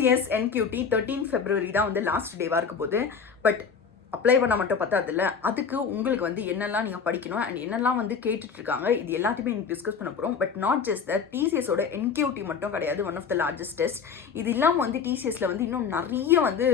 TCS NQT 13 February தான் வந்து last டேவாக இருக்க போகுது. பட் அப்ளை பண்ண மட்டும் பத்தாதில்ல, அதுக்கு உங்களுக்கு வந்து என்னெல்லாம் நீங்கள் படிக்கணும் அண்ட் என்னெல்லாம் வந்து கேட்டுட்ருக்காங்க, இது எல்லாத்தையுமே நீங்கள் டிஸ்கஸ் பண்ண போகிறோம். பட் நாட் ஜஸ்ட் தட், டிசிஎஸோட NQT மட்டும் கிடையாது one of the largest test. இது இல்லாமல் வந்து டிசிஎஸில் வந்து இன்னும் நிறைய வந்து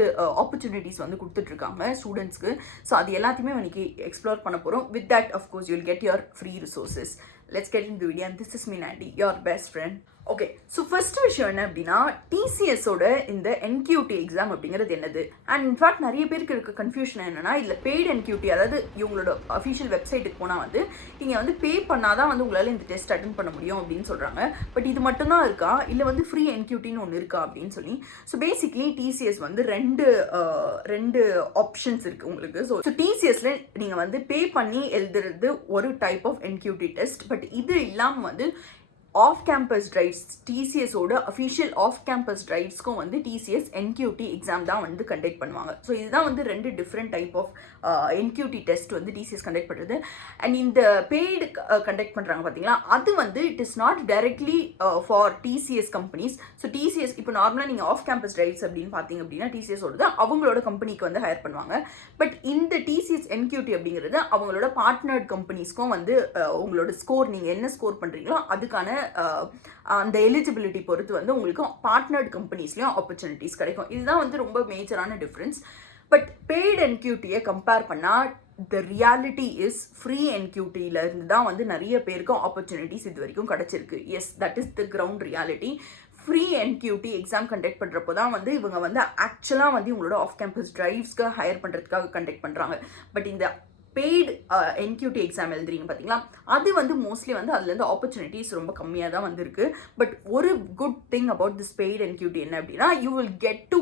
ஆப்பர்ச்சுனிட்டிஸ் வந்து கொடுத்துட்ருக்காங்க ஸ்டூடெண்ட்ஸ்க்கு. ஸோ அது எல்லாத்தையுமே இன்னைக்கு எக்ஸ்ப்ளோர் பண்ண போகிறோம். With that of course you will get your free resources. Let's get in the video and this is me Nandi, your best friend. Okay, so first விஷயம் என்ன அப்படின்னா, டிசிஎஸோட இந்த NQT எக்ஸாம் அப்படிங்கிறது என்னது. அண்ட் இன்ஃபேக்ட் நிறைய பேருக்கு இருக்க கன்ஃபியூஷன் என்னன்னா, இதில் பெய்டு NQT, அதாவது இவங்களோட அஃபிஷியல் வெப்சைட்டுக்கு போனால் வந்து நீங்கள் வந்து பே பண்ணாதான் வந்து உங்களால் இந்த டெஸ்ட் அட்டென்ட் பண்ண முடியும் அப்படின்னு சொல்கிறாங்க. பட் இது மட்டும்தான் இருக்கா, இல்லை வந்து ஃப்ரீ NQTன்னு ஒன்று இருக்கா அப்படின்னு சொல்லி. ஸோ பேசிக்லி டிசிஎஸ் வந்து ரெண்டு ஆப்ஷன்ஸ் இருக்குது உங்களுக்கு. ஸோ டிசிஎஸ்ல நீங்கள் வந்து பே பண்ணி எழுதுறது ஒரு type of NQT test. But இது இல்லாமல் வந்து ஆஃப் கேம்பஸ் டிரைவ்ஸ், டிசிஎஸோட அஃபிஷியல் ஆஃப் கேம்பஸ் டிரைவ்ஸ்க்கும் வந்து டிசிஎஸ் NQT எக்ஸாம் தான் வந்து கண்டக்ட் பண்ணுவாங்க. ஸோ இதுதான் வந்து ரெண்டு different type of NQT test வந்து டிசிஎஸ் கண்டக்ட் பண்ணுறது. அண்ட் இந்த பெய்டு கண்டக்ட் பண்ணுறாங்க பார்த்தீங்களா, அது வந்து it is not directly for TCS companies. So TCS இப்போ நார்மலாக நீங்கள் ஆஃப் கேம்பஸ் டிரைவ்ஸ் அப்படின்னு பார்த்தீங்க அப்படின்னா டிசிஎஸோட அவங்களோட கம்பெனிக்கு வந்து ஹையர் பண்ணுவாங்க. பட் இந்த டிசிஎஸ் NQT அப்படிங்கிறது அவங்களோட பார்ட்னர்ட் கம்பெனிஸ்க்கும் வந்து உங்களோட ஸ்கோர், நீங்கள் என்ன ஸ்கோர் பண்ணுறீங்களோ அதுக்கான அந்த எலிஜிபிலிட்டி பொறுத்து வந்து உங்களுக்கு பார்ட்னர்ட் கம்பெனிஸ்லையும் ஆப்பர்ச்சுனிட்டிஸ் கிடைக்கும். இதுதான் வந்து ரொம்ப மேஜரான டிஃப்ரென்ஸ். பட் பெய்டு NQTயை கம்பேர் பண்ணால் த ரியாலிட்டி இஸ் ஃப்ரீ NQTயில் இருந்து தான் வந்து நிறைய பேருக்கும் ஆப்பர்ச்சுனிட்டிஸ் இது வரைக்கும் கிடச்சிருக்கு. Yes, that is the ground reality. Free NQT exam conduct பண்ணுறப்போ தான் வந்து இவங்க வந்து ஆக்சுவலாக வந்து இவங்களோட ஆஃப் கேம்பஸ் டிரைவ்ஸ்க்கு ஹையர் பண்ணுறதுக்காக கண்டக்ட் பண்ணுறாங்க. பட் இந்த பெய்டு NQT எக்ஸாம் எழுதுறீங்க பார்த்தீங்களா, அது வந்து மோஸ்ட்லி வந்து அதுலேருந்து ஆப்பர்ச்சுனிட்டிஸ் ரொம்ப கம்மியாக தான் வந்திருக்கு. பட் ஒரு good thing about this paid NQT என்ன அப்படின்னா, you will get to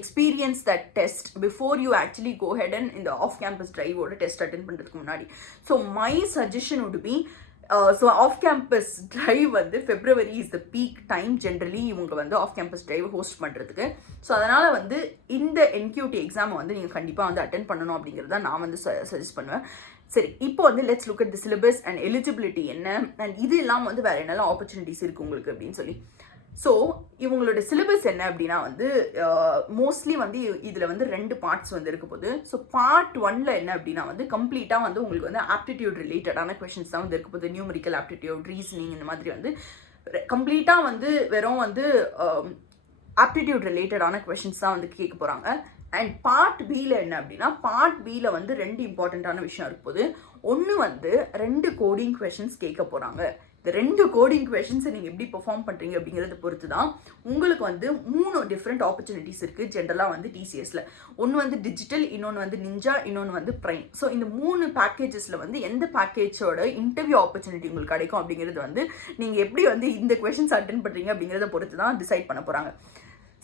experience that test before you actually go ahead and இந்த ஆஃப் கேம்பஸ் டிரைவோட டெஸ்ட் அட்டென்ட் பண்ணுறதுக்கு முன்னாடி. So my suggestion would be, so off campus drive வந்து February is the peak time generally இவங்க வந்து off campus drive host பண்ணுறதுக்கு. So அதனால் வந்து இந்த NQT எக்ஸாமை வந்து நீங்கள் கண்டிப்பாக வந்து அட்டென்ட் பண்ணணும் அப்படிங்கிறத நான் வந்து சஜஸ்ட் பண்ணுவேன். சரி, இப்போ வந்து let's look at the syllabus and eligibility என்ன, அண்ட் இது இல்லாமல் வந்து வேறு என்னெல்லாம் ஆப்பர்ச்சுனிட்டிஸ் இருக்குது உங்களுக்கு அப்படின்னு சொல்லி. ஸோ இவங்களோட சிலபஸ் என்ன அப்படின்னா வந்து மோஸ்ட்லி வந்து இதில் வந்து ரெண்டு பார்ட்ஸ் வந்து இருக்க போகுது. ஸோ பார்ட் 1ல் என்ன அப்படின்னா வந்து கம்ப்ளீட்டாக வந்து உங்களுக்கு வந்து ஆப்டிடியூட் ரிலேட்டடான கொஷின்ஸ் தான் வந்து இருக்க போகுது. நியூமரிக்கல் ஆப்டிடியூட், ரீசனிங், இந்த மாதிரி வந்து கம்ப்ளீட்டாக வந்து வெறும் வந்து ஆப்டிடியூட் ரிலேட்டடான கொஷின்ஸ் தான் வந்து கேட்க போகிறாங்க. அண்ட் பார்ட் பியில் என்ன அப்படின்னா, பார்ட் பியில் வந்து ரெண்டு இம்பார்ட்டண்ட்டான விஷயம் இருக்க போகுது. ஒன்று வந்து 2 கோடிங் கொஷின்ஸ் கேட்க போகிறாங்க. இந்த 2 கோடிங் கொஷின்ஸை நீங்கள் எப்படி பெர்ஃபார்ம் பண்ணுறீங்க அப்படிங்கிறத பொறுத்து தான் உங்களுக்கு வந்து 3 டிஃப்ரெண்ட் ஆப்பர்ச்சுனிட்டிஸ் இருக்குது ஜென்ரலாக வந்து டிசிஎஸில். ஒன்று வந்து டிஜிட்டல், இன்னொன்று வந்து நிஞ்சா, இன்னொன்று வந்து ப்ரைம். ஸோ இந்த 3 பேக்கேஜஸில் வந்து எந்த பேக்கேஜோட இன்டர்வியூ ஆப்பர்ச்சுனிட்டி உங்களுக்கு கிடைக்கும் அப்படிங்கிறது வந்து நீங்கள் எப்படி வந்து இந்த கொஷின்ஸ் அட்டென்ட் பண்ணுறீங்க அப்படிங்கிறத பொறுத்து தான் டிசைட் பண்ண போகிறாங்க.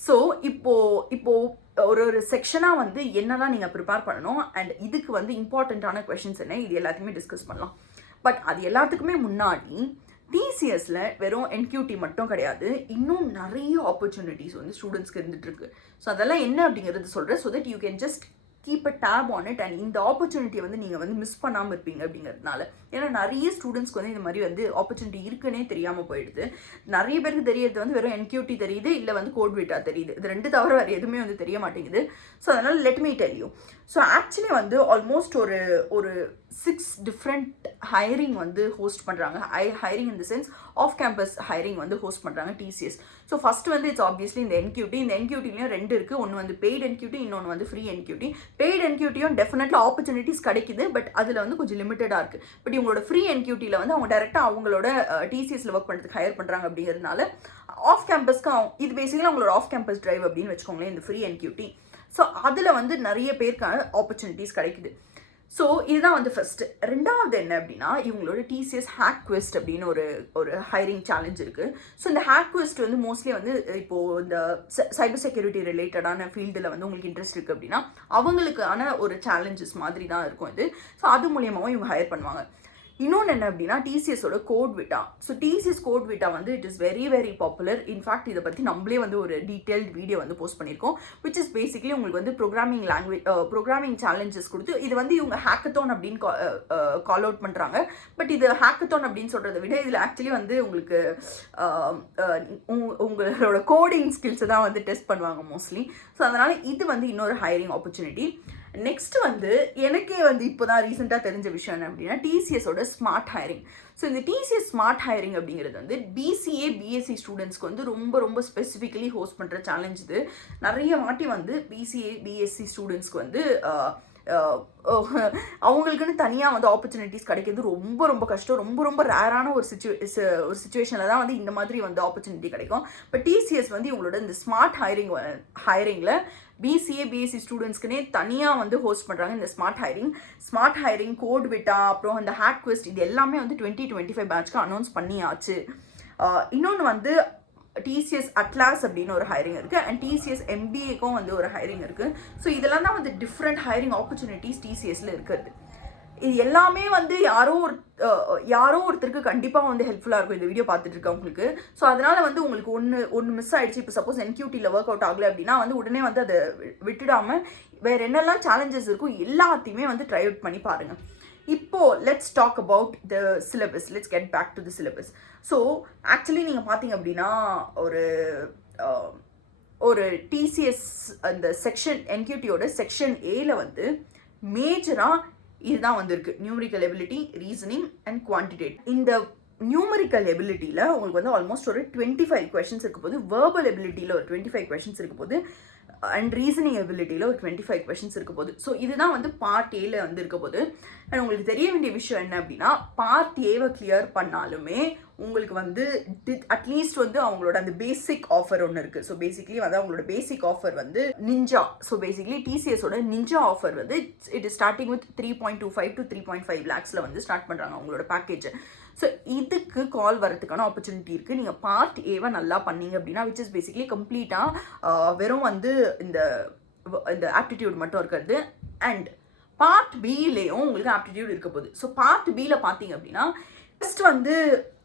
ஸோ இப்போது ஒரு செக்ஷனாக வந்து என்னெல்லாம் நீங்கள் ப்ரிப்பேர் பண்ணணும் அண்ட் இதுக்கு வந்து இம்பார்ட்டண்ட்டான கொஷின்ஸ் என்ன, இது எல்லாத்தையுமே டிஸ்கஸ் பண்ணலாம். பட் அது எல்லாத்துக்குமே முன்னாடி டிசிஎஸில் வெறும் NQT மட்டும் கிடையாது, இன்னும் நிறைய ஆப்பர்ச்சுனிட்டிஸ் வந்து ஸ்டூடெண்ட்ஸ்க்கு இருந்துகிட்ருக்கு. ஸோ அதெல்லாம் என்ன அப்படிங்கிறது சொல்கிறேன், so that you can just keep a tab on it. And இந்த ஆப்பர்ச்சுனிட்டியை வந்து நீங்கள் வந்து மிஸ் பண்ணாமல் இருப்பீங்க அப்படிங்கிறதுனால. ஏன்னா நிறைய ஸ்டூடெண்ட்ஸ்க்கு வந்து இந்த மாதிரி வந்து ஆப்பர்ச்சுனிட்டி இருக்குன்னே தெரியாமல் போயிடுது. நிறைய பேருக்கு தெரியறது வந்து வெறும் NQT தெரியுது, இல்லை வந்து கோட்விட்டா தெரியுது. இது ரெண்டு தவிர வேறு எதுவுமே வந்து தெரிய மாட்டேங்குது. ஸோ அதனால் let me tell you. So actually வந்து ஆல்மோஸ்ட் ஒரு 6 டிஃப்ரெண்ட் ஹையரிங் வந்து ஹோஸ்ட் பண்ணுறாங்க. Hiring in the sense off campus hiring வந்து ஹோஸ்ட் பண்ணுறாங்க டிசிஎஸ். ஸோ ஃபஸ்ட்டு வந்து இட்ஸ் ஆப்வியஸ்லி இந்த NQT. இந்த NQTலையும் 2 இருக்குது. ஒன்று வந்து பெய்டு NQT, இன்னொன்று வந்து ஃப்ரீ NQT. பெய்டு NQTயும் டெஃபினெட்லி ஆப்பர்ச்சுனிட்டிஸ் கிடைக்குது, பட் அதில் வந்து கொஞ்சம் லிமிட்டடாக இருக்குது. பட் இவங்களோட ஃப்ரீ NQTயில் வந்து அவங்க டேரெக்டாக அவங்களோட டிசிஎஸில் ஒர்க் பண்ணுறதுக்கு ஹையர் பண்ணுறாங்க அப்படிங்கிறதுனால ஆஃப் கேம்பஸ்க்கு இது பேசிக்கலி அவங்களோட ஆஃப் கேம்பஸ் டிரைவ் அப்படின்னு வச்சுக்கோங்களேன், இந்த ஃப்ரீ NQT. ஸோ அதில் வந்து நிறைய பேருக்கான ஆப்பர்ச்சுனிட்டிஸ் கிடைக்குது. ஸோ இதுதான் வந்து ஃபஸ்ட்டு. ரெண்டாவது என்ன அப்படின்னா, இவங்களோட டிசிஎஸ் ஹேக் குவெஸ்ட் அப்படின்னு ஒரு ஹையரிங் சேலஞ்ச் இருக்குது. ஸோ இந்த ஹேக் குவெஸ்ட் வந்து மோஸ்ட்லி வந்து இப்போது இந்த சைபர் செக்யூரிட்டி ரிலேட்டடான ஃபீல்டில் வந்து உங்களுக்கு இன்ட்ரெஸ்ட் இருக்குது அப்படின்னா அவங்களுக்கான ஒரு சேலஞ்சஸ் மாதிரி தான் இருக்கும் இது. ஸோ அது மூலியமாகவும் இவங்க ஹையர் பண்ணுவாங்க. இன்னொன்று என்ன அப்படின்னா டிசிஎஸோட கோட் விட்டா. ஸோ டிசிஎஸ் கோட் விட்டா வந்து it is very very popular. In fact இதை பற்றி நம்மளே வந்து ஒரு டீட்டெயில்டு வீடியோ வந்து போஸ்ட் பண்ணியிருக்கோம். விச் இஸ் பேசிக்லி உங்களுக்கு வந்து ப்ரோக்ராமிங் சேலஞ்சஸ் கொடுத்து இது வந்து இவங்க ஹேக்கத்தான் அப்படின்னு கால் அவுட் பண்ணுறாங்க. பட் இது ஹேக்கத்தான் அப்படின்னு சொல்கிறத விட இதில் ஆக்சுவலி வந்து உங்களுக்கு உங்களோட கோடிங் ஸ்கில்ஸை தான் வந்து டெஸ்ட் பண்ணுவாங்க மோஸ்ட்லி. ஸோ அதனால் இது வந்து இன்னொரு ஹையரிங் ஆப்பர்ச்சுனிட்டி. நெக்ஸ்ட் வந்து எனக்கே வந்து இப்போ தான் ரீசெண்டாக தெரிஞ்ச விஷயம் என்ன அப்படின்னா டிசிஎஸோட ஸ்மார்ட் ஹையரிங். ஸோ இந்த டிசிஎஸ் ஸ்மார்ட் ஹையரிங் அப்படிங்கிறது வந்து பிசிஏ பிஎஸ்சி ஸ்டூடெண்ட்ஸ்க்கு வந்து ரொம்ப ரொம்ப ஸ்பெசிஃபிக்கலி ஹோஸ்ட் பண்ணுற சேலஞ்ச். இது நிறைய வாட்டி வந்து பிசிஏ பிஎஸ்சி ஸ்டூடெண்ட்ஸ்க்கு வந்து அவங்களுக்குன்னு தனியாக வந்து ஆப்பர்ச்சுனிட்டிஸ் கிடைக்கிறது ரொம்ப ரொம்ப கஷ்டம். ரொம்ப ரொம்ப ரேரான ஒரு சுச்சுவேஷனில் தான் வந்து இந்த மாதிரி வந்து ஆப்பர்ச்சுனிட்டி கிடைக்கும். பட் டிசிஎஸ் வந்து இவங்களோட இந்த ஸ்மார்ட் ஹையரிங்கில் பிசிஏ பிஎஸ்சி ஸ்டூடெண்ட்ஸ்க்குனே தனியாக வந்து ஹோஸ்ட் பண்ணுறாங்க இந்த ஸ்மார்ட் ஹையரிங் கோட் விட்டா அப்புறம் அந்த ஹேக் குவெஸ்ட் இது எல்லாமே வந்து 2025 பேட்ச்க்கு அனௌன்ஸ் பண்ணியாச்சு. இன்னொன்று வந்து டிசிஎஸ் அட்லாஸ் அப்படின்னு ஒரு ஹையரிங் இருக்குது அண்ட் டிசிஎஸ் எம்பிஏக்கும் வந்து ஒரு ஹையரிங் இருக்குது. ஸோ இதெல்லாம் தான் வந்து டிஃப்ரெண்ட் ஹையரிங் ஆப்பர்ச்சுனிட்டிஸ் டிசிஎஸ்ல இருக்கிறது. இது எல்லாமே வந்து யாரோ ஒருத்தருக்கு கண்டிப்பாக வந்து ஹெல்ப்ஃபுல்லாக இருக்கும் இந்த வீடியோ பார்த்துட்டு இருக்கவங்களுக்கு. ஸோ அதனால் வந்து உங்களுக்கு ஒன்று மிஸ் ஆகிடுச்சு. இப்போ சப்போஸ் என்கியூடியில் ஒர்க் அவுட் ஆகலை அப்படின்னா வந்து உடனே வந்து அதை விட்டுடாமல் வேறு என்னெல்லாம் சேலஞ்சஸ் இருக்கும் எல்லாத்தையுமே வந்து ட்ரை அவுட் பண்ணி பாருங்கள். இப்போது let's talk about the syllabus. Let's get back to the syllabus. So actually நீங்கள் பார்த்தீங்க அப்படின்னா ஒரு டிசிஎஸ் அந்த செக்ஷன் என்கியூடியோட செக்ஷன் ஏல வந்து மேஜராக இதுதான் வந்திருக்கு. Numerical ability, reasoning and quantitative. இந்த நியூமரிக்கல் எபிலிட்டியில் உங்களுக்கு வந்து ஆல்மோஸ்ட் ஒரு 25 கொஷின்ஸ் இருக்க போது, வேர்பல் எபிலிட்டியில் ஒரு 25 கொஷின்ஸ் இருக்க போது அண்ட் ரீசனிங் எபிலிட்டியில் ஒரு 25 கொஷின்ஸ் இருக்க போது. ஸோ இதுதான் வந்து பார்ட் ஏல வந்து இருக்க போது. அண்ட் உங்களுக்கு தெரிய வேண்டிய விஷயம் என்ன அப்படின்னா பார்ட் ஏவை கிளியர் பண்ணாலுமே உங்களுக்கு வந்து அட்லீஸ்ட் வந்து அவங்களோட அந்த பேசிக் ஆஃபர் ஒன்று இருக்குது. ஸோ பேசிக்லி வந்து அவங்களோட பேசிக் ஆஃபர் வந்து நிஞ்சா. ஸோ பேசிக்லி டிசிஎஸோட நிஞ்சா ஆஃபர் வந்து it is starting with 3.25 to 3.5 lakhsல வந்து ஸ்டார்ட் பண்ணுறாங்க அவங்களோட பேக்கேஜ். ஸோ இதுக்கு கால் வரதுக்கான ஆப்பர்ச்சுனிட்டி இருக்குது. நீங்கள் பார்ட் ஏவை நல்லா பண்ணீங்க அப்படின்னா விச் இஸ் பேசிக்லி கம்ப்ளீட்டாக வெறும் வந்து இந்த ஆப்டிடியூட் மட்டும் இருக்கிறது. அண்ட் பார்ட் பிலேயும் உங்களுக்கு ஆப்டிடியூட் இருக்க போகுது. ஸோ பார்ட் பியில் பார்த்தீங்க அப்படின்னா ஃபஸ்ட் வந்து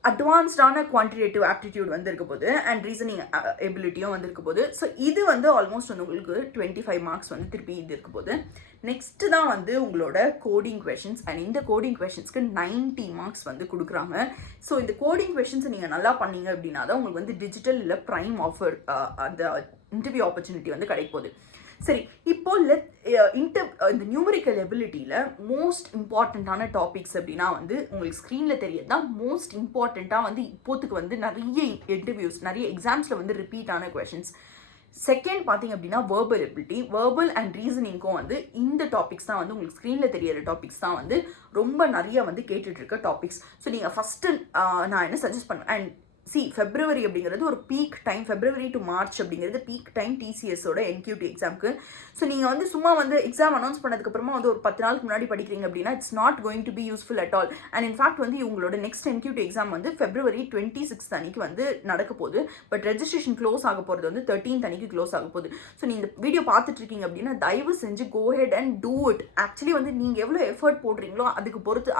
அட்வான்ஸ்டான குவான்டிடேட்டிவ் ஆப்டிடியூட் வந்து இருக்க போது அண்ட் ரீசனிங் எபிலிட்டியும் வந்து இருக்க போது. ஸோ இது வந்து ஆல்மோஸ்ட் வந்து உங்களுக்கு 25 மார்க்ஸ் வந்து திருப்பி இது இருக்க போது. நெக்ஸ்ட்டு தான் வந்து உங்களோட கோடிங் கொஷின்ஸ் அண்ட் இந்த கோடிங் கொஷின்ஸ்க்கு 90 மார்க்ஸ் வந்து கொடுக்குறாங்க. ஸோ இந்த கோடிங் கொஷின்ஸை நீங்கள் நல்லா பண்ணீங்க அப்படின்னா தான் உங்களுக்கு வந்து டிஜிட்டல் இல்லை ப்ரைம் ஆஃபர் அந்த இன்டர்வியூ ஆப்பர்ச்சுனிட்டி வந்து கிடைக்க போகுது. சரி, இப்போ இந்த நியூமரிக்கல் எபிலிட்டியில் மோஸ்ட் இம்பார்ட்டண்ட்டான டாபிக்ஸ் அப்படின்னா வந்து உங்களுக்கு ஸ்க்ரீனில் தெரியறது தான் மோஸ்ட் இம்பார்ட்டண்ட்டாக வந்து இப்போத்துக்கு வந்து நிறைய இன்டர்வியூஸ் நிறைய எக்ஸாம்ஸில் வந்து ரிப்பீட்டான கொஷின்ஸ். செகண்ட் பார்த்தீங்க அப்படின்னா வேர்பல் எபிலிட்டி, வேர்பல் அண்ட் ரீசனிங்க்கும் வந்து இந்த டாபிக்ஸ் தான் வந்து உங்களுக்கு ஸ்க்ரீனில் தெரியற டாபிக்ஸ் தான் வந்து ரொம்ப நிறைய வந்து கேட்டுட்ருக்க டாபிக்ஸ். ஸோ நீங்கள் ஃபஸ்ட்டு நான் என்ன சஜஸ்ட் பண்ணுவேன் அண்ட் ஃபெப்ரவரி அப்படிங்கிறது ஒரு peak time. February to March அப்படிங்கிறது பீக் டைம் டிசிஎஸோட என்கியூடி எக்ஸாமுக்கு. ஸோ நீங்கள் வந்து சும்மா வந்து எக்ஸாம் அனௌன்ஸ் பண்ணதுக்கப்புறமா வந்து ஒரு 10 நாளுக்கு முன்னாடி படிக்கிறீங்க அப்படின்னா it's not going to be useful at all. And in fact வந்து உங்களோட நெக்ஸ்ட் என்கியூடி எக்ஸாம் வந்து ஃபெப்ரவரி 26 அன்னைக்கு வந்து நடக்க போகுது. பட் ரெஜிஸ்ட்ரேஷன் க்ளோஸ் ஆக போகிறது வந்து 13th அன்னைக்கு க்ளோஸ் ஆக போகுது. ஸோ நீங்கள் இந்த வீடியோ பார்த்துட்டு இருக்கீங்க அப்படின்னா தயவு செஞ்சு go ahead and do it. Actually வந்து நீங்கள் எவ்வளோ எஃபர்ட் போடுறீங்களோ அதுக்கு பொறுத்து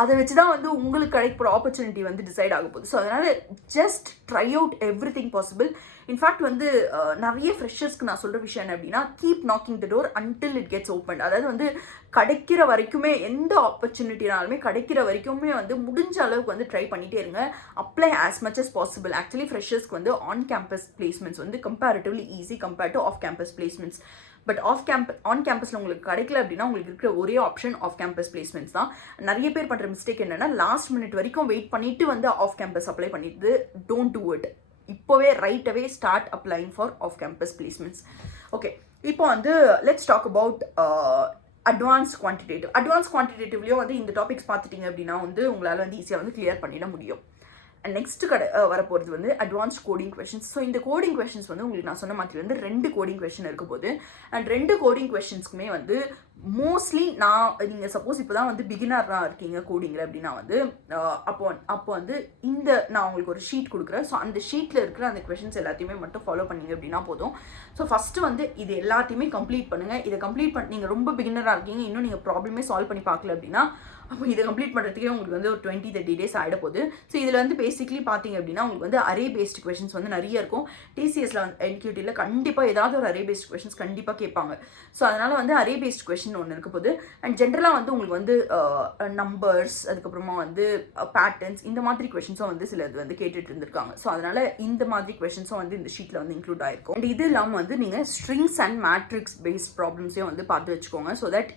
அதை வச்சு தான் வந்து உங்களுக்கு கிடைக்கிற ஆப்பர்ச்சுனிட்டி வந்து டிசைட் ஆக போகுது. ஸோ அதனால் just try out every thing possible. In fact வந்து நிறைய ஃப்ரெஷர்ஸ்க்கு நான் சொல்கிற விஷயம் என்ன அப்படின்னா keep knocking the door until it gets open. அதாவது வந்து கிடைக்கிற வரைக்குமே எந்த ஆப்பர்ச்சுனிட்டினாலுமே கிடைக்கிற வரைக்குமே வந்து முடிஞ்ச அளவுக்கு வந்து ட்ரை பண்ணிகிட்டே இருங்க. Apply as much as possible. Actually ஃப்ரெஷர்ஸ்க்கு வந்து ஆன் கேம்பஸ் பிளேஸ்மெண்ட்ஸ் வந்து comparatively easy compared to off campus placements. But on கேம்பஸில் உங்களுக்கு கிடைக்கல அப்படின்னா உங்களுக்கு இருக்கிற ஒரே ஆப்ஷன் ஆஃப் கேம்பஸ் பிளேஸ்மெண்ட்ஸ் தான். நிறைய பேர் பண்ணுற மிஸ்டேக் என்னென்னா லாஸ்ட் மினிட் வரைக்கும் வெயிட் பண்ணிவிட்டு வந்து ஆஃப் கேம்பஸ் அப்ளை பண்ணிட்டு டோன்ட் டூ இட். இப்போவே right away start அப்ளைங் for of campus placements. Okay, இப்போ வந்து லெட்ஸ் டாக் அபவுட் அட்வான்ஸ் குவான்டிடேட்டிவ்லேயும் வந்து இந்த டாபிக்ஸ் பார்த்துட்டிங்க அப்படின்னா வந்து உங்களால் வந்து ஈஸியாக வந்து கிளியர் பண்ணிட முடியும். அண்ட் நெக்ஸ்ட் வரப்போகிறது வந்து அட்வான்ஸ்ட் கோடிங் கொஷின்ஸ். ஸோ இந்த கோடிங் கொஷின்ஸ் வந்து உங்களுக்கு நான் சொன்ன மாதிரி வந்து 2 கோடிங் கொஷின் இருக்க போது அண்ட் 2 கோடிங் கொஷின்ஸ்க்குமே வந்து மோஸ்ட்லி நீங்கள் சப்போஸ் இப்போ தான் வந்து பிகினராக இருக்கீங்க கோடிங்கில் அப்படின்னா வந்து அப்போ வந்து நான் உங்களுக்கு ஒரு ஷீட் கொடுக்குறேன். ஸோ அந்த ஷீட்டில் இருக்கிற அந்த கொஷின்ஸ் எல்லாத்தையுமே மட்டும் ஃபாலோ பண்ணிங்க அப்படின்னா போதும். ஸோ ஃபஸ்ட்டு வந்து இது எல்லாத்தையுமே கம்ப்ளீட் பண்ணுங்கள். இதை கம்ப்ளீட் பண்ணி நீங்கள் ரொம்ப பிகினராக இருக்கீங்க, இன்னும் நீங்கள் ப்ராப்ளமே சால்வ் பண்ணி பார்க்கல அப்படின்னா அப்போ இதை கம்ப்ளீட் பண்ணுறதுக்கே உங்களுக்கு வந்து ஒரு 20-30 days ஆகிட போகுது. ஸோ இதில் வந்து பேசிக்லி பார்த்தீங்க அப்படின்னா உங்களுக்கு வந்து அரே பேஸ்ட் கொஷின்ஸ் வந்து நிறைய இருக்கும். டிசிஎஸ்ல வந்து என்கியூடியில் கண்டிப்பாக ஏதாவது ஒரு அரே பேஸ்ட் கொஷின்ஸ் கண்டிப்பாக கேட்பாங்க. ஸோ அதனால் வந்து அரே பேஸ்ட் கொஷின் ஒன்று இருக்க போகுது. அண்ட் ஜென்ரலாக வந்து உங்களுக்கு வந்து நம்பர்ஸ், அதுக்கப்புறமா வந்து பேட்டர்ன்ஸ், இந்த மாதிரி கொஷின்ஸும் வந்து சிலது வந்து கேட்டுட்டு இருந்திருக்காங்க. ஸோ அதனால் இந்த மாதிரி கொஷின்ஸும் வந்து இந்த ஷீட்டில் வந்து இன்க்ளூட் ஆயிருக்கும். அண்ட் இது இல்லாமல் வந்து நீங்கள் ஸ்ட்ரிங்ஸ் அண்ட் மேட்ரிக்ஸ் பேஸ்ட் ப்ராப்ளம்ஸையும் வந்து பார்த்து வச்சுக்கோங்க. ஸோ தட்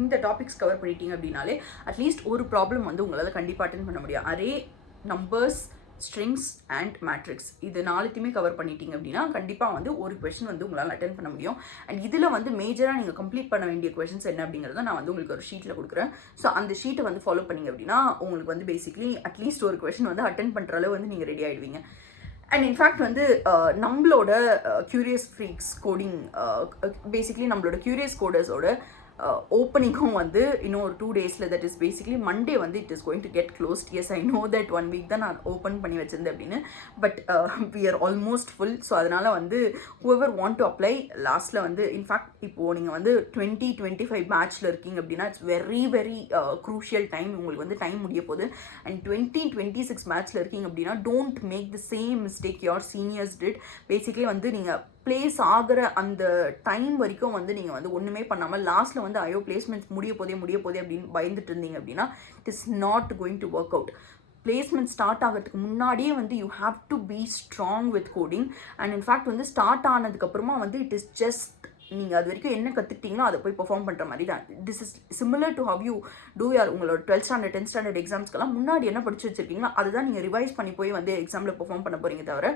இந்த டாபிக்ஸ் கவர் பண்ணிட்டீங்க அப்படின்னாலே அட்லீஸ்ட் ஒரு ப்ராப்ளம் வந்து உங்களால் கண்டிப்பாக அட்டென்ட் பண்ண முடியும். Array, numbers, strings and matrix இது நாலுத்தையுமே கவர் பண்ணிட்டீங்க அப்படின்னா கண்டிப்பாக வந்து ஒரு கொஷின் வந்து உங்களால் அட்டென்ட் பண்ண முடியும். அண்ட் இதில் வந்து மேஜராக நீங்கள் கம்ப்ளீட் பண்ண வேண்டிய கொஷின்ஸ் என்ன அப்படிங்கிறத நான் வந்து உங்களுக்கு ஒரு ஷீட்டில் கொடுக்குறேன். ஸோ அந்த ஷீட்டை வந்து ஃபாலோ பண்ணிங்க அப்படின்னா உங்களுக்கு வந்து பேசிக்லி அட்லீஸ்ட் ஒரு கொஷின் வந்து அட்டென்ட் பண்ணுற அளவு வந்து நீங்கள் ரெடி ஆகிடுவீங்க. அண்ட் இன்ஃபேக்ட் வந்து நம்மளோட கியூரியஸ் ஃப்ரீக்ஸ் கோடிங் பேசிக்லி நம்மளோட கியூரியஸ் கோடர்ஸோட ஓப்பனிங்கும் வந்து இன்னும் ஒரு 2 daysல, தட் இஸ் பேசிக்லி மண்டே வந்து it is going to get closed. Yes, I know that 1 week தான் நான் ஓப்பன் பண்ணி வச்சிருந்தேன் அப்படின்னு, but we are almost full. So அதனால் வந்து ஹூஎவர் வாண்ட் டு அப்ளை லாஸ்ட்டில் வந்து இன்ஃபேக்ட் இப்போது நீங்கள் வந்து 20-25 பேட்ச்சில் இருக்கீங்க அப்படின்னா it's very very crucial time. உங்களுக்கு வந்து டைம் முடிய போகுது. அண்ட் 20-26 பேட்ச்சில் இருக்கீங்க அப்படின்னா don't make the same mistake your seniors did. Basically வந்து நீங்கள் பிளேஸ் ஆகிற அந்த டைம் வரைக்கும் வந்து நீங்கள் வந்து ஒன்றுமே பண்ணாமல் லாஸ்ட்டில் வந்து பிளேஸ்மெண்ட்ஸ் முடிய போதே அப்படின்னு பயந்துட்டு இருந்தீங்க அப்படின்னா it is not going to work out. Placement start ஆகிறதுக்கு முன்னாடியே வந்து you have to be strong with coding. And in fact வந்து ஸ்டார்ட் ஆனதுக்கப்புறமா வந்து இட் இஸ் ஜஸ்ட் நீங்கள் அது வரைக்கும் என்ன கற்றுக்கிட்டீங்களோ அதை போய் பெர்ஃபார்ம் பண்ணுற மாதிரி தான். This is similar to how you do யார் உங்களோட 12th standard 10th standard எக்ஸாம்ஸ்க்கெல்லாம் முன்னாடி என்ன படிச்சு வச்சிருக்கீங்களோ அதுதான் நீங்கள் ரிவைஸ் பண்ணி போய் வந்து எக்ஸாமில் பெர்ஃபார்ம் பண்ண போகிறீங்க. தவிர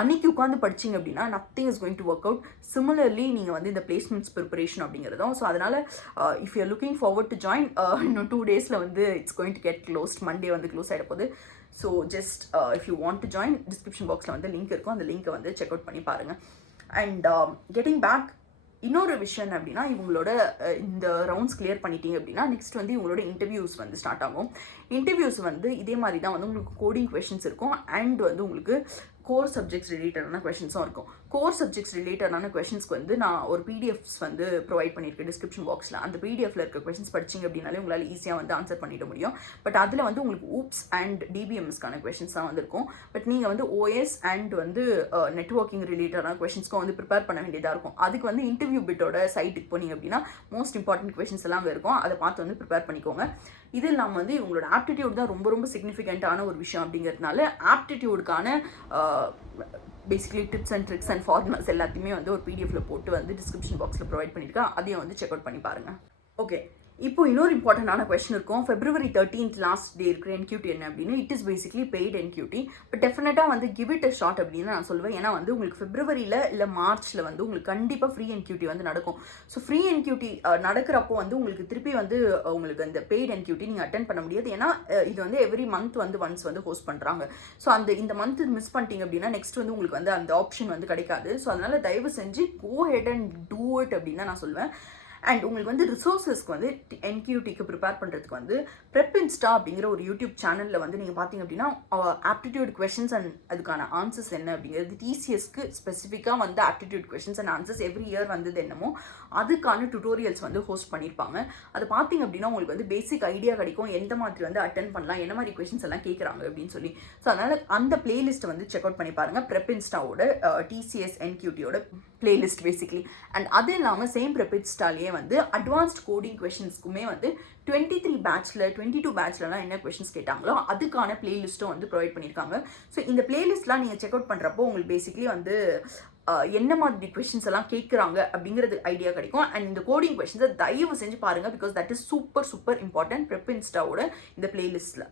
அன்றைக்கி உட்காந்து படிச்சிங்க அப்படின்னா nothing is going to work out. Similarly நீங்கள் வந்து இந்த பிளேஸ்மெண்ட்ஸ் ப்ரிப்பரேஷன் அப்படிங்கிறதும். ஸோ அதனால் if you are looking forward to join, இன்னும் 2 daysல வந்து it's going to get closed. Monday வந்து க்ளோஸ் ஆகிட போகுது. So just if you want to join, description பாக்ஸில் வந்து லிங்க் இருக்கும். அந்த லிங்க்கை வந்து செக் அவுட் பண்ணி பாருங்கள். அண்ட் கெட்டிங் பேக், இன்னொரு விஷயம் அப்படின்னா இவங்களோட இந்த ரவுண்ட்ஸ் கிளியர் பண்ணிட்டீங்க அப்படின்னா நெக்ஸ்ட் வந்து இவங்களோட இன்டர்வியூஸ் வந்து ஸ்டார்ட் ஆகும். இன்டர்வியூஸ் வந்து இதே மாதிரி தான் வந்து உங்களுக்கு கோடிங் கொஷின்ஸ் இருக்கும். அண்ட் வந்து உங்களுக்கு கோர் சப்ஜெக்ட்ஸ் ரிலேட்டடான கொஷின்ஸும் இருக்கும். கோர் சப்ஜெக்ட்ஸ் ரிலேட்டடான கொஷின்ஸ்க்கு வந்து நான் ஒரு பிடிஎஃப்ஸ் வந்து ப்ரொவைட் பண்ணியிருக்கேன் டிஸ்கிரிப்ஷன் பாக்ஸில். அந்த பிடிஎஃப்ல இருக்க கொஷின்ஸ் படிச்சிங்க அப்படின்னாலே உங்களால் ஈஸியாக வந்து ஆன்சர் பண்ணிட முடியும். பட் அதில் வந்து உங்களுக்கு ஊப்ஸ் அண்ட் டிபிஎம்எஸ்க்கான கொஷின்ஸ் தான் வந்திருக்கும். பட் நீங்கள் வந்து ஓஎஸ் அண்ட் வந்து நெட்வொர்க்கிங் ரிலேட்டடான கொஷின்ஸ்க்கும் வந்து ப்ரிப்பேர் பண்ண வேண்டியதாக இருக்கும். அதுக்கு வந்து இன்டர்வியூ பிட்டோட சைட்டுக்கு போனீங்க அப்படின்னா மோஸ்ட் இம்பார்ட்டன்ட் கொஷின்ஸ் எல்லாம் அங்கே இருக்கும். அதை பார்த்து வந்து ப்ரிப்பேர் பண்ணிக்கோங்க. இது இல்லாமல் வந்து இவங்களோட ஆப்டிடியூட் தான் ரொம்ப ரொம்ப சிக்னிஃபிகண்ட்டான ஒரு விஷயம் அப்படிங்கிறதுனால ஆப்டிடியூடுக்கான basically tips and tricks and formulas எல்லாத்தையுமே வந்து ஒரு பிடிஎஃப்ல போட்டு வந்து டிஸ்கிரிப்ஷன் பாக்ஸில் ப்ரொவைட் பண்ணியிருக்கேன். அதையும் வந்து செக் அவுட் பண்ணி பாருங்கள். ஓகே, இப்போ இன்னொரு இம்பார்ட்டண்டான கொஸ்டின் இருக்கும். February 13th லாஸ்ட் டே இருக்கிற என்கியூடி என்ன அப்படின்னு. It is basically paid NQT. But டெஃபினட்டாக வந்து கிவ் இட் அ ஷார்ட் அப்படின்னு நான் சொல்லுவேன். ஏன்னா வந்து உங்களுக்கு பிப்ரவரியில் இல்லை மார்ச்சில் வந்து உங்களுக்கு கண்டிப்பாக ஃப்ரீ என்கியூடி வந்து நடக்கும். ஸோ ஃப்ரீ என்கியூடி நடக்கிறப்போ வந்து உங்களுக்கு திருப்பி வந்து உங்களுக்கு அந்த பெய்ட் என்கியூடி நீங்கள் அட்டென்ட் பண்ண முடியாது. ஏன்னா இது வந்து எவ்ரி மந்த் வந்து ஒன்ஸ் வந்து ஹோஸ்ட் பண்ணுறாங்க. ஸோ இந்த மந்த் மிஸ் பண்ணிட்டீங்க அப்படின்னா நெக்ஸ்ட் வந்து உங்களுக்கு வந்து அந்த ஆப்ஷன் வந்து கிடைக்காது. ஸோ அதனால் தயவு செஞ்சு go ahead and do it அப்படின்னு தான் நான் சொல்லுவேன். அண்ட் உங்களுக்கு வந்து ரிசோர்ஸஸ்க்கு வந்து என்கியூடிக்கு ப்ரிப்பேர் பண்ணுறதுக்கு வந்து ப்ரெப் இன்ஸ்டா அப்படிங்கிற ஒரு யூடியூப் சேனலில் வந்து நீங்கள் பார்த்தீங்க அப்படின்னா ஆப்டிடியூட் கொஷின்ஸ் அண்ட் அதுக்கான ஆன்சர்ஸ் என்ன அப்படிங்கிறது, டிசிஎஸ்க்கு ஸ்பெசிஃபிக்காக வந்து aptitude questions and answers every year வந்தது என்னமோ அதுக்கான டுட்டோரியல்ஸ் வந்து ஹோஸ்ட் பண்ணியிருப்பாங்க. அது பார்த்தீங்க அப்படின்னா உங்களுக்கு வந்து பேசிக் ஐடியா கிடைக்கும், எந்த மாதிரி வந்து அட்டென்ட் பண்ணலாம், என்ன மாதிரி கொஷின்ஸ் எல்லாம் கேட்குறாங்க அப்படின்னு சொல்லி. ஸோ அதனால் அந்த பிளேலிஸ்ட்டை வந்து செக் அவுட் பண்ணி பாருங்கள். ப்ரெப் இன்ஸ்டாவோட டிசிஎஸ் என்கியூடியோட பிளேலிஸ்ட் பேசிக்லி. அண்ட் அது இல்லாமல் சேம் ப்ரெப் இன்ஸ்டாலேயே வந்து அட்வான்ஸ்ட் கோடிங் கொஷின்ஸ்க்குமே வந்து 23 பேட்ச்சில் 22 பேட்ச்லலாம் என்ன கொஷின்ஸ் கேட்டாங்களோ அதுக்கான பிளேலிஸ்ட்டும் வந்து ப்ரொவைட் பண்ணியிருக்காங்க. ஸோ இந்த பிளேலிஸ்ட்லாம் நீங்கள் செக் அவுட் பண்ணுறப்போ உங்களுக்கு பேசிக்லி வந்து என்ன மாதிரி கொஷின்ஸ் எல்லாம் கேட்குறாங்க அப்படிங்கிறது ஐடியா கிடைக்கும். அண்ட் இந்த கோடிங் கொஷின்ஸை தயவு செஞ்சு பாருங்கள், because that is super important prep இன்ஸ்டாவோட இந்த பிளேலிஸ்ட்டில்.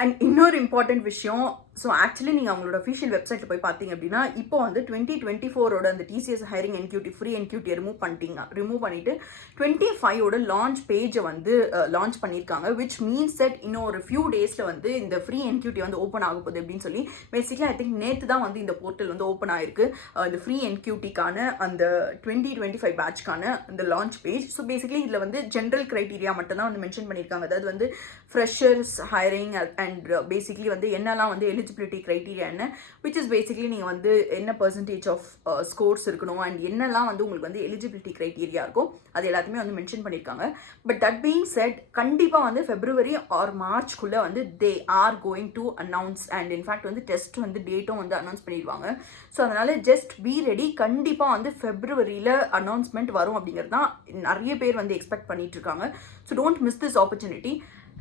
அண்ட் இன்னொரு இம்பார்ட்டன்ட் விஷயம், ஸோ ஆக்சுவலி நீங்கள் அவங்களோட அஃபிஷியல் வெப்சைட்டில் போய் பார்த்தீங்க அப்படின்னா இப்போ வந்து 2024 அந்த டிசிஎஸ் ஹைரிங் என்கியூட்டி ஃப்ரீ என்கியூட்டியை ரிமூவ் பண்ணிட்டு 25 லான்ச் பேஜை வந்து லான்ச் பண்ணியிருக்காங்க, விச் மீன்ஸ் தட் இன்னும் ஒரு ஃபியூ டேஸில் வந்து இந்த ஃப்ரீ என்கியூட்டி வந்து ஓப்பன் ஆக போகுது அப்படின்னு சொல்லி பேசிக்கலி ஐ திங்க் நேற்று தான் வந்து இந்த போர்ட்டல் வந்து ஓப்பன் ஆயிருக்கு. இந்த ஃப்ரீ என்கியூட்டிக்கான அந்த 2025 பேட்ச்க்கான அந்த லான்ச் பேஜ். ஸோ பேசிக்கலி இதில் வந்து ஜென்ரல் க்ரைட்டீரியா மட்டும்தான் வந்து மென்ஷன் பண்ணியிருக்காங்க. அதாவது வந்து ஃப்ரெஷர்ஸ் ஹைரிங் அண்ட் பேசிக்கலி வந்து என்னெல்லாம் வந்து எலிஜிபிலிட்டி க்ரைட்டீரியா என்ன, விச் இஸ் பேசிக்கலி நீங்கள் வந்து என்ன பர்சன்டேஜ் ஆஃப் ஸ்கோர்ஸ் இருக்கணும் அண்ட் என்னெல்லாம் வந்து உங்களுக்கு வந்து எலிஜிபிலிட்டி க்ரைட்டீரியா இருக்கும் அது எல்லாத்தையுமே வந்து மென்ஷன் பண்ணியிருக்காங்க. பட் தட் பீங் செட் கண்டிப்பாக வந்து ஃபெப்ரவரி ஆர் மார்ச்க்குள்ளே வந்து they are going to announce and in fact வந்து டெஸ்ட் வந்து டேட்டும் வந்து அனௌன்ஸ் பண்ணிடுவாங்க. ஸோ அதனால் ஜஸ்ட் பி ரெடி. கண்டிப்பாக வந்து ஃபெப்ரவரியில் அனௌன்ஸ்மெண்ட் வரும் அப்படிங்கிறது தான் நிறைய பேர் வந்து எக்ஸ்பெக்ட் பண்ணிட்டு இருக்காங்க. So don't miss this opportunity.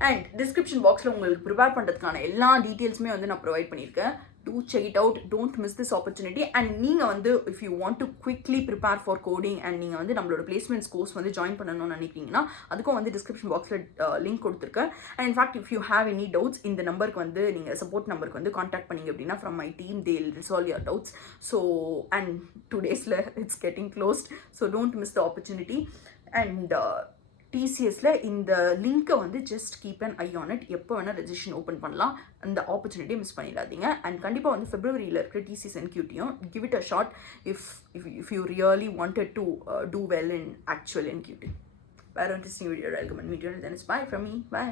And description பாக்ஸில் உங்களுக்கு ப்ரிப்பேர் பண்ணுறதுக்கான எல்லா டீட்டெயில்ஸுமே வந்து நான் ப்ரொவைட் பண்ணியிருக்கேன். To check it out, don't miss this opportunity. And நீங்கள் வந்து if you want to quickly prepare for coding and நீங்கள் வந்து நம்மளோட பிளேஸ்மெண்ட்ஸ் கோர்ஸ் வந்து ஜாயின் பண்ணணும்னு நினைக்கிறீங்கன்னா அதுக்கும் வந்து டிஸ்கிரிப்ஷன் பாக்ஸில் லிங்க் கொடுத்துருக்கேன். And in fact if you have any doubts இந்த நம்பருக்கு வந்து நீங்கள் சப்போர்ட் நம்பருக்கு வந்து காண்டாக்ட் பண்ணிங்க அப்படின்னா from my team they will resolve your doubts. So and 2 days it's getting closed. So don't miss the opportunity. And டிசிஎஸ்ல இந்த லிங்க்கை வந்து just keep an eye on it. எப்போ வேணால் ரெஜிஸ்ட்ரேஷன் ஓப்பன் பண்ணலாம். அந்த ஆப்பர்ச்சுனிட்டியை மிஸ் பண்ணிடாதீங்க. அண்ட் கண்டிப்பாக வந்து ஃபெப்ரவரியில் இருக்கிற டிசிஎஸ் என்கியூட்டியும் give it a shot if you really wanted to do well in actual NQT. வேறு இன்ட்ரெஸ்டிங் வீடியோ வெல்கம் மீடியோ. Then it's bye from me. By.